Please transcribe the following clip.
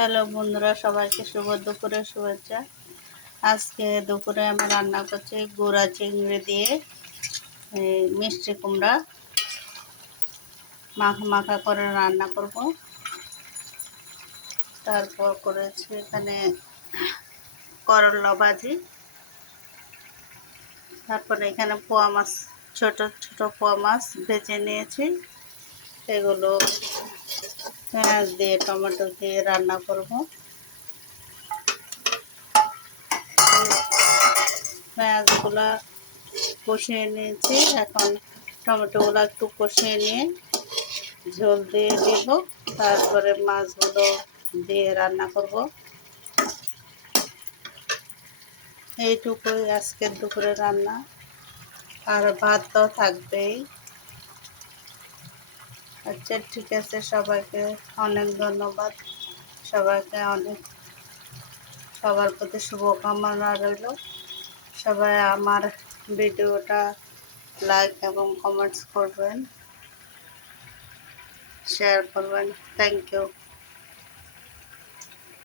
Hello বন্ধুরা, সবাইকে শুভ দুপুরের শুভেচ্ছা। আজকে দুপুরে আমি রান্না করছি গুঁড়া চিংড়ি দিয়ে মিষ্টি কুমড়া মাখা মাখা করে রান্না করব। তারপর করেছি এখানে করলা ভাজি। তারপরে এখানে পোয়া মাছ, ছোট ছোট পোয়া মাছ ভেজে নিয়েছি। এগুলো পেঁয়াজ দিয়ে টমেটো দিয়ে রান্না করব। পেঁয়াজগুলো কষিয়ে নিয়েছি, এখন টমেটোগুলো একটু কষিয়ে নিয়ে ঝোল দিয়ে দিব। তারপরে মাছগুলো দিয়ে রান্না করব। এইটুকুই আজকের দুপুরে রান্না, আর ভাত তো থাকবেই। আচ্ছা, ঠিক আছে, সবাইকে অনেক ধন্যবাদ। সবাইকে সবার প্রতি শুভকামনা রইল। সবাই আমার ভিডিওটা লাইক এবং কমেন্টস করবেন, শেয়ার করবেন। Thank you.